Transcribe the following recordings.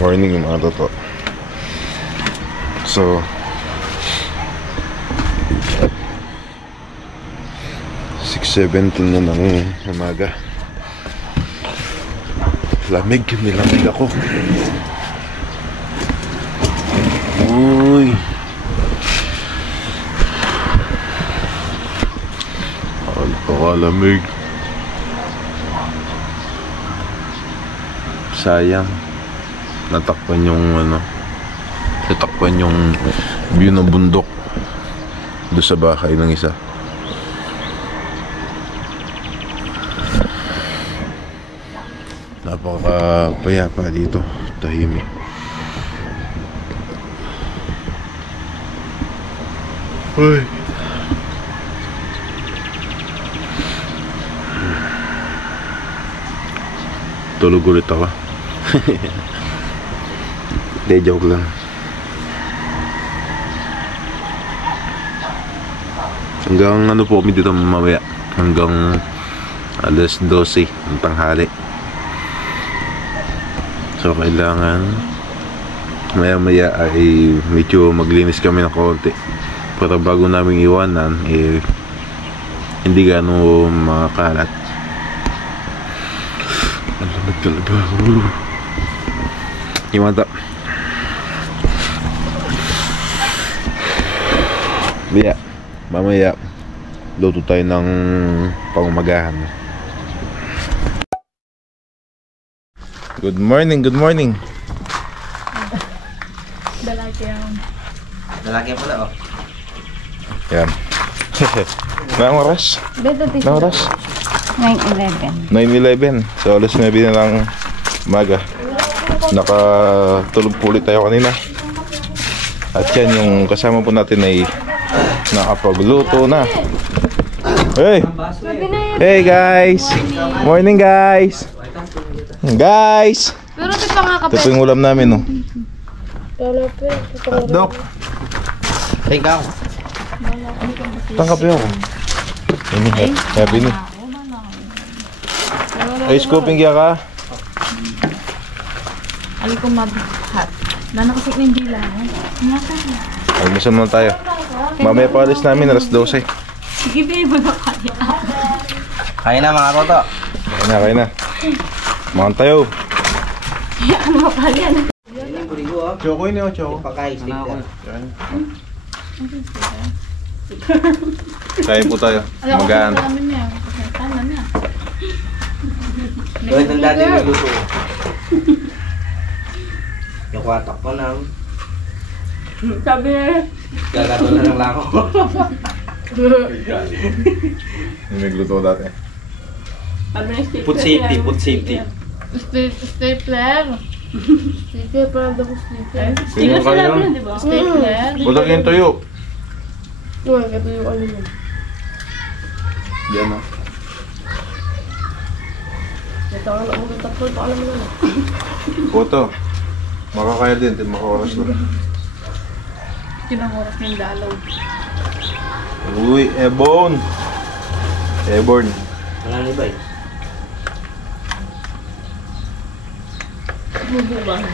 morning mga toto. So 6:17 na ng umaga. Lamig, nilamig ako. Uy, lamig. Sayang natakpan yung natakpan yung view ng bundok doon sa bahay ng isa. Napakapayapa dito, tahimik. Uy, tulog ulit ako. Hindi, joke lang. Hanggang ano po kami dito mamaya, hanggang alas 12 ng tanghali. So kailangan maya ay medyo maglinis kami ng konti para bago namin iwanan hindi gaano makalat. Ang lamig talaga. Himanta. Biya, mamaya luto tayo ng pangumagahan. Good morning, good morning. Lalaki pala, oh. Yan. Nang oras? Nang oras? 9:11. 9:11. So alas 9 na lang umaga. Nakatulog po ulit tayo kanina. At yan, yung kasama po natin ay nakapagluto na. Hey! Hey guys! Morning guys! Guys! Ito po yung ulam namin, no? Hotdog! Ikaw! Tangkap yun ako. Happy ni. Ay, scooping kaya ka? Ali ko mabihat. Nanakasik ng dila. Almusal muna tayo. Mamaya pa alis namin, alas 12. Sige, babe, wala kaya. Kaya na mga toto. Kaya na. Makan tayo. Ano kaya na? Choco yun yun, Choco. Pagka-stick na. Kain po tayo. Magaan. Gawin ng dati niluto. Yung kwatak ko na. Sabi na. Gagato na ng lako. May gluto dati. Food safety, food safety. Stapler. Stapler, parang daw stapler. Sino kayo? Stapler. Bulag yung tuyo. Uy, ito yung ano yun. Yan o. Ito ang ulo tatlo, ito alam mo na. Puto. Makakaya din, din makaoras na. Kinang oras ng dalaw. Uy, Ebon! Ebon. Wala na iba eh. Bububang.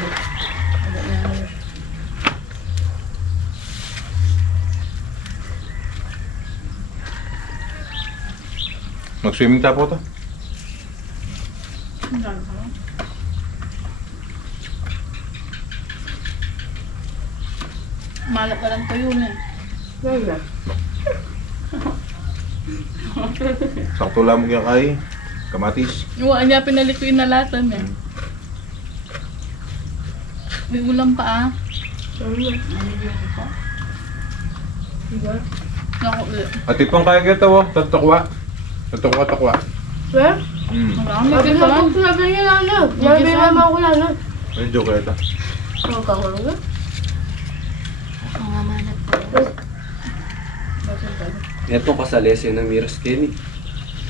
Mag-swimming tapo to. Malap pa lang tayo na eh. Wala. Sakto lamog yung kay kamatis. Iwaan niya pinalit ko yung nalatan eh. May ulam pa ah. Naku ulit. At ipang kaya kita wo, tatukwa. Tatukwa. Sir? Marami ka. Sabi niya na ano. Sabi niya naman ako na ano. Ayun, joke kita. Ang kakawala ka? Ang amanat pa. Ito kasales yun ng Miras Kenny.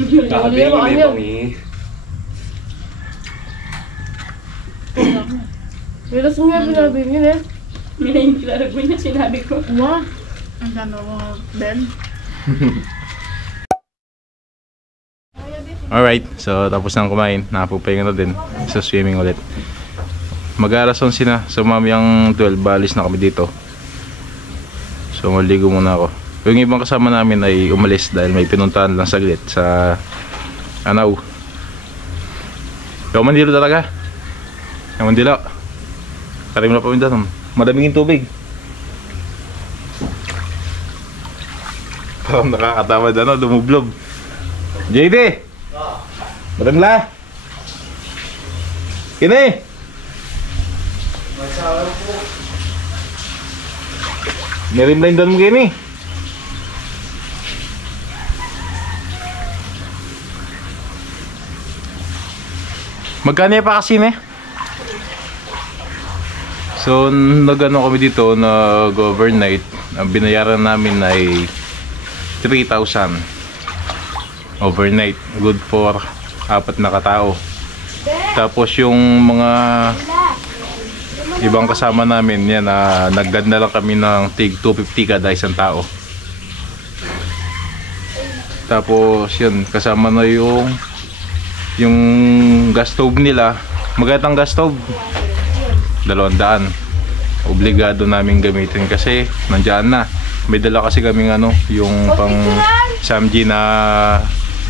Kakabing may pangi. Pero sumya sinabi niyo eh. Mila yung kilarag mo niya sinabi ko. Wow. Ang gano'n mo, Ben. Alright, so tapos nang kumain, nakapupahinga na din sa swimming ulit. Mag-aalas 11 na. So mamayang 12, balis na kami dito. So maligo muna ako. Yung ibang kasama namin ay umalis dahil may pinuntahan lang saglit sa Anaw. Ikaw Mandilo talaga. Ikaw Mandilo. Karim na pamindan. Madaming yung tubig. Parang nakakatawa na, dumublob. JD! Madam la! Kini! Nirimline doon mo kini. Magkano pa kasi ni? So nagano kami dito, nag-overnight. Ang binayaran namin ay 3,000 overnight, good for 4 na katao. Tapos yung mga ibang kasama namin yan, nagganda lang kami ng tig 250 kada isang tao. Tapos yun, kasama na yung gas stove nila. Magandang gas stove, 200. Obligado namin gamitin kasi nandiyan na. May dala kasi kaming yung pang Samji na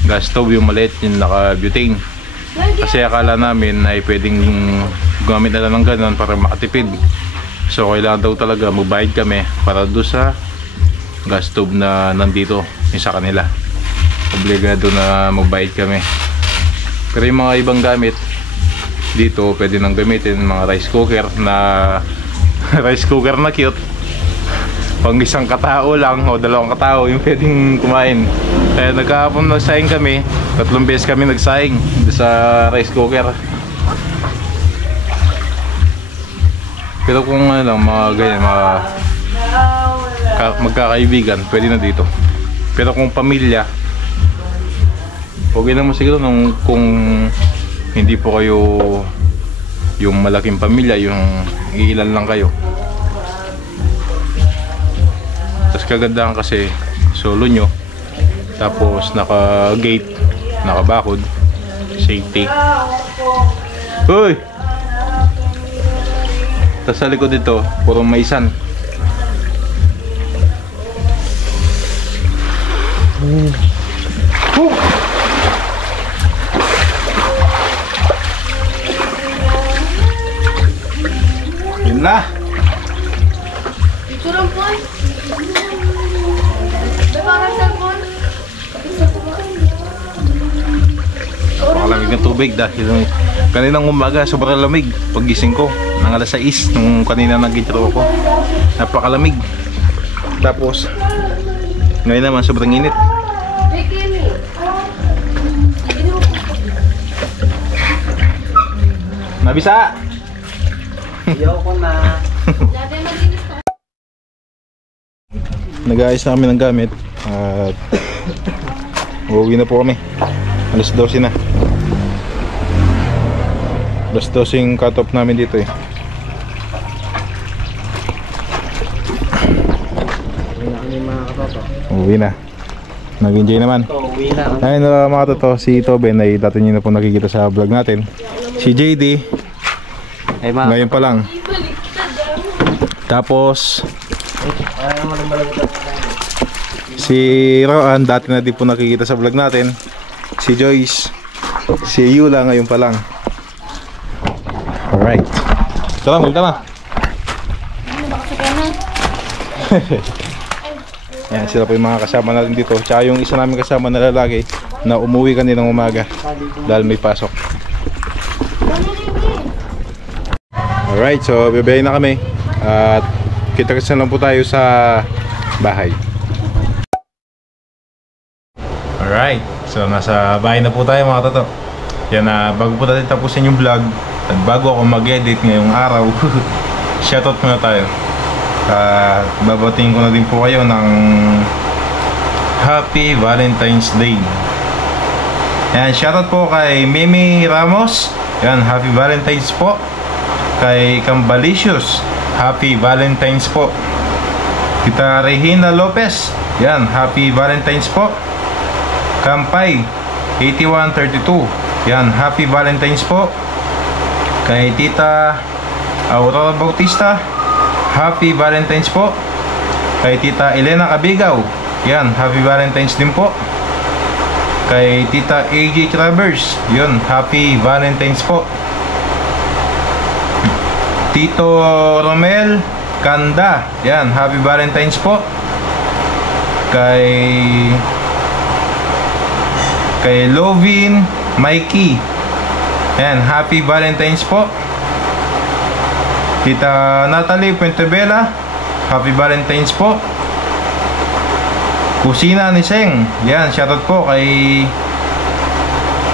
gas stove, yung maliit, yung naka-butane. Kasi akala namin ay pwedeng gumamit na lang ng ganon para makatipid. So kailangan daw talaga magbayad kami para doon sa gas stove na nandito, yung sa kanila. Obligado na magbayad kami. Pero yung mga ibang gamit dito, pwede nang gamitin, mga rice cooker na rice cooker na cute. Pang isang katao lang o 2 katao yung pwedeng kumain. Kaya nagkahapon nagsaing kami, 3 beses kami nagsaing sa rice cooker. Pero kung lang mga ganyan, mga magkakaibigan, pwede na dito. Pero kung pamilya, okay naman siguro kung hindi po kayo yung malaking pamilya, yung iilan lang kayo. Tapos kagandahan kasi solo nyo, tapos naka gate, naka bakod, safety. Uy! Tapos sa likod dito, puro maisan. Yun na! Ito lang po ay. Parang cellphone. Napakalamig ng tubig dahil kaninang umaga sobrang lamig. Paggising ko ng alas 6 nung kanina nag-intro ko, napakalamig. Tapos ngayon naman sobrang init. Nabisa! Ayoko na. Nag-aayos na kami ng gamit at uuwi na po kami. Alas 12 na. Alas 12 yung cut off namin dito eh. Uuwi na. Nag-enjoy naman. Uwi na. Ayun na mga totoo, si Toben ay dati nyo na po nakikita sa vlog natin. Si JD ngayon pa lang. Tapos si Roan, dati na din po nakikita sa vlog natin. Si Joyce, si Yula ngayon pa lang. Alright. Tara, magda na. Yan, sila po yung mga kasama natin dito. Tsaka yung isa namin kasama na lalaki na umuwi kaninang umaga dahil may pasok. Alright, so bibiyahin na kami. At kita-kits na lang po tayo sa bahay. Alright, so nasa bahay na po tayo mga toto. Yan na, bago po natin tapusin yung vlog at bago ako mag-edit ngayong araw, shoutout muna tayo. Babatiin ko na din po kayo ng Happy Valentine's Day. Yan, shoutout po kay Mimi Ramos. Yan, Happy Valentine's po. Kay Cambalicious, Happy Valentine's po. Kita Regina Lopez, yan, Happy Valentine's po. Kampay 8132, yan, Happy Valentine's po. Kay Tita Aurora Bautista, Happy Valentine's po. Kay Tita Elena Cabigaw, yan, Happy Valentine's din po. Kay Tita AJ Travers, yun, Happy Valentine's po. Tito Romel Kanda, yan, Happy Valentine's po. Kay Lovin Mikey, yan, Happy Valentine's po. Tita Natalie Puentebella, Happy Valentine's po. Kusina ni Seng, yan, shoutout po kay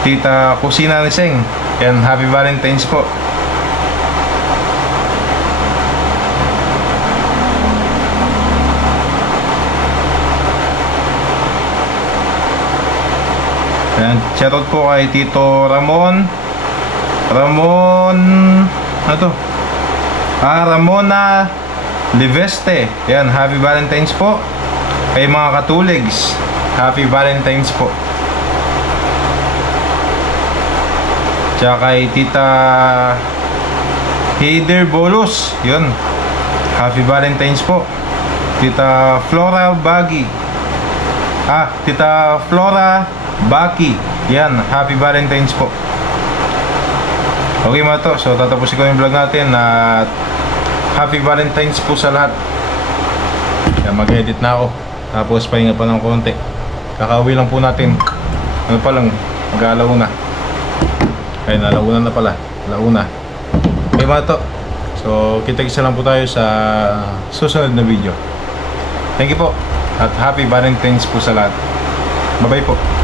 Tita Kusina ni Seng, yan, Happy Valentine's po. Yan, shoutout po kay Tito Ramon, ano to? Ramona Liveste, yan, Happy Valentine's po. Kay mga katuligs, Happy Valentine's po. Tsaka kay Tita Heider Bolos, yun, Happy Valentine's po. Tita Flora Bagi, Tita Flora Baki, yan, Happy Valentine's po. Okay mga to, so tatapusin ko yung vlog natin at Happy Valentine's po sa lahat. Yan, mag-edit na ako. Tapos pahinga pa ng konti. Kakauwi lang po natin. Ano pa lang, mag-alauna. Ay, nalauna na pala. Alauna. Okay mga to. So, kita-kita lang po tayo sa susunod na video. Thank you po. At Happy Valentine's po sa lahat. Bye-bye po.